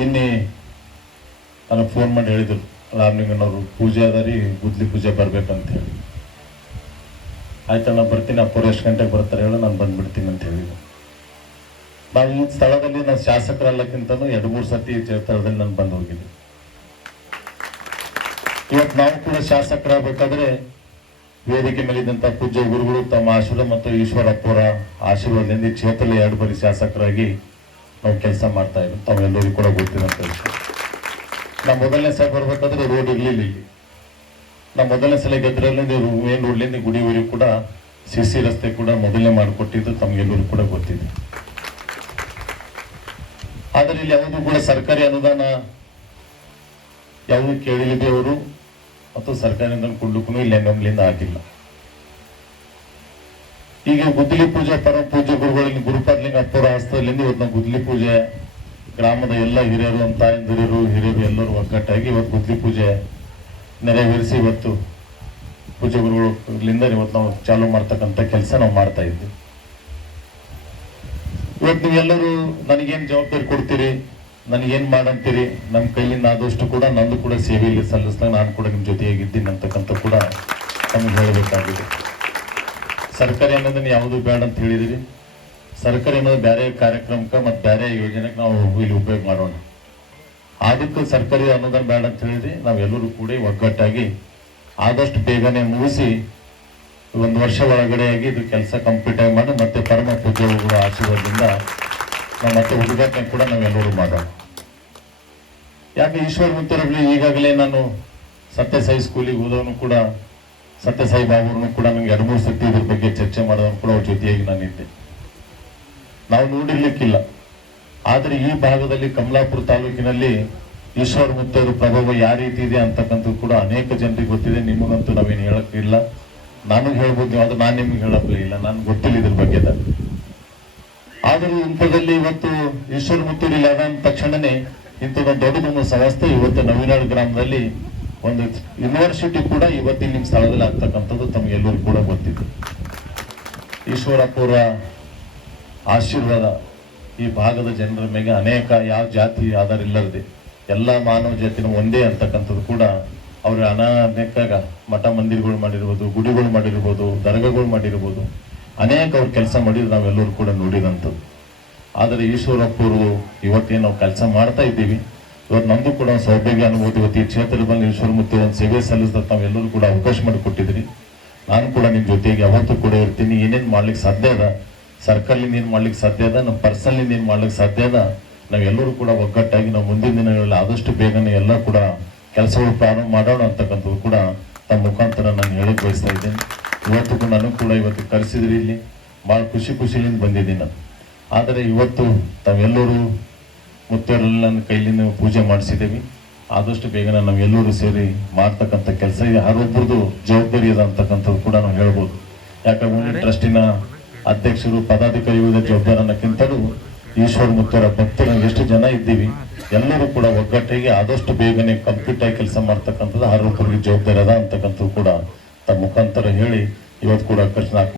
ನಿನ್ನೆ ನನಗೆ ಫೋನ್ ಮಾಡಿ ಹೇಳಿದರು, ರಾಮಲಿಂಗನವರು ಪೂಜೆ ಅದ ರೀ, ಗುದ್ಲಿ ಪೂಜೆ ಬರ್ಬೇಕಂತ ಹೇಳಿ. ಆಯ್ತಣ್ಣ ಬರ್ತೀನಿ, ಅಪ್ಪರು ಎಷ್ಟು ಗಂಟೆಗೆ ಬರ್ತಾರೆ ಹೇಳಿ, ನಾನು ಬಂದ್ಬಿಡ್ತೀನಿ ಅಂತ ಹೇಳಿದ್ರು. ನಾವು ಈ ಸ್ಥಳದಲ್ಲಿ ನಾನು ಶಾಸಕರಲ್ಲಕ್ಕಿಂತನೂ 2-3 ಸತಿ ಸ್ಥಳದಲ್ಲಿ ನಾನು ಬಂದು ಹೋಗಿದ್ದೆ. ಇವತ್ತು ನಾವು ಕೂಡ ಶಾಸಕರಾಗಬೇಕಾದ್ರೆ ವೇದಿಕೆ ಮೇಲಿದ್ದಂಥ ಪೂಜ್ಯ ಗುರುಗಳು ತಮ್ಮ ಆಶೀರ್ವಾದ ಮತ್ತು ಈಶ್ವರಪ್ಪರ ಆಶೀರ್ವಾದದಿಂದ ಈ ಕ್ಷೇತ್ರದಲ್ಲಿ 2 ಬಾರಿ ಶಾಸಕರಾಗಿ ನಾವು ಕೆಲಸ ಮಾಡ್ತಾ ಇದ್ವಿ. ತಾವೆಲ್ಲರಿಗೂ ಕೂಡ ಗೊತ್ತಿರೋಂಥ ವಿಷಯ. ನಾವು ಮೊದಲನೇ ಸಲ ಬರ್ಬೇಕಾದ್ರೆ ರೋಡ್ ಇರಲಿಲ್ಲ ಇಲ್ಲಿ. ನಾವು ಮೊದಲನೇ ಸಲ ಗೆದ್ದರಲ್ಲಿ ಮೇನ್ ರೋಡ್ಲಿಂದ ಗುಡಿವರೆಗೂ ಕೂಡ CC ರಸ್ತೆ ಕೂಡ ಮೊದಲನೇ ಮಾಡಿಕೊಟ್ಟಿದ್ದು ತಮಗೆಲ್ಲರೂ ಕೂಡ ಗೊತ್ತಿದೆ. ಆದರೆ ಇಲ್ಲಿ ಯಾವುದು ಕೂಡ ಸರ್ಕಾರಿ ಅನುದಾನ ಯಾವುದು ಕೇಳಿಲಿದೆ ಅವರು ಮತ್ತು ಸರ್ಕಾರಿ ಅನುದಾನ ಕೊಡ್ಲಿಕ್ಕೂ ಇಲ್ಲಿ ನಮ್ಮಿಂದ ಆಗಿಲ್ಲ. ಈಗ ಗುದ್ದಲಿ ಪೂಜೆ ಪರಮ ಪೂಜೆ ಗುರುಗಳಲ್ಲಿ ಗುರುಪಾದಲಿಂಗಪ್ಪರ ಹಸ್ತದಿಂದ ಇವತ್ತು ನಾವು ಗುದ್ದಲಿ ಪೂಜೆ ಗ್ರಾಮದ ಎಲ್ಲ ಹಿರಿಯರು ತಾಯಂದಿರು ಹಿರಿಯರು ಎಲ್ಲರೂ ಒಗ್ಗಟ್ಟಾಗಿ ಇವತ್ತು ಗುದ್ದಲಿ ಪೂಜೆ ನೆರವೇರಿಸಿ ಇವತ್ತು ಪೂಜೆ ಗುರುಗಳಿಂದ ಇವತ್ತು ನಾವು ಚಾಲೂ ಮಾಡ್ತಕ್ಕಂಥ ಕೆಲಸ ನಾವು ಮಾಡ್ತಾ ಇದ್ವಿ. ಇವತ್ತು ನೀವೆಲ್ಲರೂ ನನಗೇನು ಜವಾಬ್ದಾರಿ ಕೊಡ್ತೀರಿ, ನನಗೇನು ಮಾಡಂತೀರಿ, ನಮ್ಮ ಕೈಲಿಂದ ಆದಷ್ಟು ಕೂಡ ನಂದು ಕೂಡ ಸೇವೆಯಲ್ಲಿ ಸಲ್ಲಿಸಿದಾಗ ನಾನು ಕೂಡ ನಿಮ್ಮ ಜೊತೆಯಾಗಿದ್ದೀನಿ ಅಂತಕ್ಕಂಥ ಕೂಡ ನಮ್ಗೆ ಹೇಳಬೇಕಾಗಿದೆ. ಸರ್ಕಾರಿ ಅನ್ನೋದನ್ನ ಯಾವುದು ಬೇಡ ಅಂತ ಹೇಳಿದಿರಿ. ಸರ್ಕಾರಿ ಅನ್ನೋದು ಬೇರೆ ಕಾರ್ಯಕ್ರಮಕ್ಕೆ ಮತ್ತು ಬೇರೆ ಯೋಜನೆಗೆ ನಾವು ಇಲ್ಲಿ ಉಪಯೋಗ ಮಾಡೋಣ. ಅದಕ್ಕೆ ಸರ್ಕಾರಿ ಅನುದಾನ ಬೇಡ ಅಂತ ಹೇಳಿದ್ರಿ. ನಾವೆಲ್ಲರೂ ಕೂಡ ಒಗ್ಗಟ್ಟಾಗಿ ಆದಷ್ಟು ಬೇಗನೆ ಮುಗಿಸಿ 1 ವರ್ಷ ಒಳಗಡೆಯಾಗಿ ಇದು ಕೆಲಸ ಕಂಪ್ಲೀಟ್ ಆಗಿ ಮಾಡಿ ಮತ್ತೆ ಪರಮ ಪೂಜ್ಯಗಳ ಆಶೀರ್ವಾದದಿಂದ ನಾವು ಮತ್ತೆ ಉದ್ಘಾಟನೆ ಕೂಡ ನಾವೆಲ್ಲರೂ ಮಾಡೋಣ. ಯಾಕೆ ಈಶ್ವರ ಮುತ್ತರಲ್ಲಿ ಈಗಾಗಲೇ ನಾನು ಸತ್ಯಸಾಯಿ ಸ್ಕೂಲಿಗೆ ಹೋದವನು ಕೂಡ ಸತ್ಯಸಾಯಿ ಬಾಬುರನ್ನು ಕೂಡ ನನಗೆ 2-3 ಸತಿ ಇದ್ರ ಬಗ್ಗೆ ಚರ್ಚೆ ಮಾಡೋದನ್ನು ಕೂಡ ಅವ್ರ ಜೊತೆಯಾಗಿ ನಾನಿದ್ದೆ. ನಾವು ನೋಡಿರ್ಲಿಕ್ಕಿಲ್ಲ, ಆದರೆ ಈ ಭಾಗದಲ್ಲಿ ಕಮಲಾಪುರ ತಾಲೂಕಿನಲ್ಲಿ ಈಶ್ವರ ಮುತ್ತವರು ಪ್ರಭಾವ ಯಾವ ರೀತಿ ಇದೆ ಅಂತಕ್ಕಂಥದ್ದು ಕೂಡ ಅನೇಕ ಜನರಿಗೆ ಗೊತ್ತಿದೆ. ನಿಮಗಂತೂ ನಾವೇನು ಹೇಳಕ್ಕಿಲ್ಲ. ನಾನು ಹೇಳ್ಬೋದು, ಆದ್ರೆ ನಾನು ನಿಮ್ಗೆ ಹೇಳಪ್ಲೇ ಇಲ್ಲ, ನಾನು ಗೊತ್ತಿಲ್ಲ ಇದ್ರ ಬಗ್ಗೆ. ಆದರೂ ಇಂಥದಲ್ಲಿ ಇವತ್ತು ಈಶ್ವರ ಮುತ್ತೂರು ಇಲ್ಲ ಅಂದ ತಕ್ಷಣನೇ ಇಂಥದ್ದೊಂದು ದೊಡ್ಡದೊಂದು ಸಂಸ್ಥೆ ಇವತ್ತು ನವೀನಾಳ್ ಗ್ರಾಮದಲ್ಲಿ ಒಂದು ಯೂನಿವರ್ಸಿಟಿ ಕೂಡ ಇವತ್ತಿನ ನಿಮ್ಮ ಸ್ಥಳದಲ್ಲಿ ಆಗ್ತಕ್ಕಂಥದ್ದು ತಮಗೆಲ್ಲರೂ ಕೂಡ ಗೊತ್ತಿದೆ. ಈಶ್ವರಪ್ಪರ ಆಶೀರ್ವಾದ ಈ ಭಾಗದ ಜನರ ಮೇಲೆ ಅನೇಕ ಯಾವ ಜಾತಿ ಆಧಾರ ಇಲ್ಲದೆ ಎಲ್ಲ ಮಾನವ ಜಾತಿನ ಒಂದೇ ಅಂತಕ್ಕಂಥದ್ದು ಕೂಡ ಅವರು ಅನೇಕ ಮಠ ಮಂದಿರಗಳು ಮಾಡಿರ್ಬೋದು, ಗುಡಿಗಳು ಮಾಡಿರ್ಬೋದು, ದರ್ಗಾಗಳು ಮಾಡಿರ್ಬೋದು, ಅನೇಕ ಅವ್ರು ಕೆಲಸ ಮಾಡಿದ್ರು ನಾವೆಲ್ಲರೂ ಕೂಡ ನೋಡಿದಂಥದ್ದು. ಆದರೆ ಈಶ್ವರಪ್ಪರು ಇವತ್ತೇನು ನಾವು ಕೆಲಸ ಮಾಡ್ತಾ ಇದ್ದೀವಿ. ಇವತ್ತು ನಮ್ದು ಕೂಡ ಸೌಭಾಗ್ಯ ಅನುಭೂತಿ. ಇವತ್ತು ಈ ಕ್ಷೇತ್ರದಲ್ಲಿ ಈಶ್ವರ ಮುತ್ತಿ ಒಂದು ಸೇವೆ ಸಲ್ಲಿಸಿದ ತಾವೆಲ್ಲರೂ ಕೂಡ ಅವಕಾಶ ಮಾಡಿಕೊಟ್ಟಿದ್ರಿ. ನಾನು ಕೂಡ ನಿಮ್ಮ ಜೊತೆಗೆ ಯಾವತ್ತೂ ಕೂಡ ಇರ್ತೀನಿ. ಏನೇನು ಮಾಡ್ಲಿಕ್ಕೆ ಸಾಧ್ಯ ಅದ, ಸರ್ಕಲ್ನಿಂದ ಏನು ಮಾಡ್ಲಿಕ್ಕೆ ಸಾಧ್ಯ ಅದ, ನಮ್ಮ ಪರ್ಸನಲಿಂದ ಏನು ಮಾಡ್ಲಿಕ್ಕೆ ಸಾಧ್ಯ ಅದ, ನಾವೆಲ್ಲರೂ ಕೂಡ ಒಗ್ಗಟ್ಟಾಗಿ ನಾವು ಮುಂದಿನ ದಿನಗಳಲ್ಲಿ ಆದಷ್ಟು ಬೇಗನೆ ಎಲ್ಲ ಕೂಡ ಕೆಲಸಗಳು ಪ್ರಾರಂಭ ಮಾಡೋಣ ಅಂತಕ್ಕಂಥದ್ದು ಕೂಡ ತಮ್ಮ ಮುಖಾಂತರ ನಾನು ಹೇಳಕ್ಕೆ ಬಯಸ್ತಾ ಇದ್ದೇನೆ. ಇವತ್ತು ಕೂಡ ನನಗೂ ಕೂಡ ಇವತ್ತು ಕರೆಸಿದ್ರಿ, ಇಲ್ಲಿ ಭಾಳ ಖುಷಿಯಿಂದ ಬಂದಿದ್ದೀನಿ ನಾನು. ಆದರೆ ಇವತ್ತು ತಾವೆಲ್ಲರೂ ಮುತ್ತೂರಲ್ಲಿ ನನ್ನ ಕೈಲಿಂದ ಪೂಜೆ ಮಾಡಿಸಿದ್ದೀವಿ. ಆದಷ್ಟು ಬೇಗನೆ ನಾವೆಲ್ಲರೂ ಸೇರಿ ಮಾಡ್ತಕ್ಕಂಥ ಕೆಲಸ ಇದೆ. ಯಾರೊಬ್ಬರದು ಜವಾಬ್ದಾರಿ ಇದೆ ಅಂತಕ್ಕಂಥದ್ದು ಕೂಡ ನಾವು ಹೇಳ್ಬೋದು. ಯಾಕಂದ್ರೆ ಟ್ರಸ್ಟಿನ ಅಧ್ಯಕ್ಷರು ಪದಾಧಿಕಾರಿಗಳ ಜವಾಬ್ದಾರಿ ಅನ್ನೋಕ್ಕಿಂತಲೂ ಈಶ್ವರ ಮುತ್ತೂರ ಭಕ್ತರು ಎಷ್ಟು ಜನ ಇದ್ದೀವಿ ಎಲ್ಲರೂ ಕೂಡ ಒಗ್ಗಟ್ಟಿಗೆ ಆದಷ್ಟು ಬೇಗನೆ ಕಂಪ್ಲೀಟ್ ಆಗಿ ಕೆಲಸ ಮಾಡ್ತಕ್ಕಂಥದ್ದು ಯಾರೊಬ್ಬರಿಗೆ ಜವಾಬ್ದಾರಿ ಅದ ಅಂತಕ್ಕಂಥದ್ದು ಕೂಡ ತಮ್ಮ ಮುಖಾಂತರ ಹೇಳಿ ಇವತ್ತು ಕೂಡ ಕೃಷ್ಣ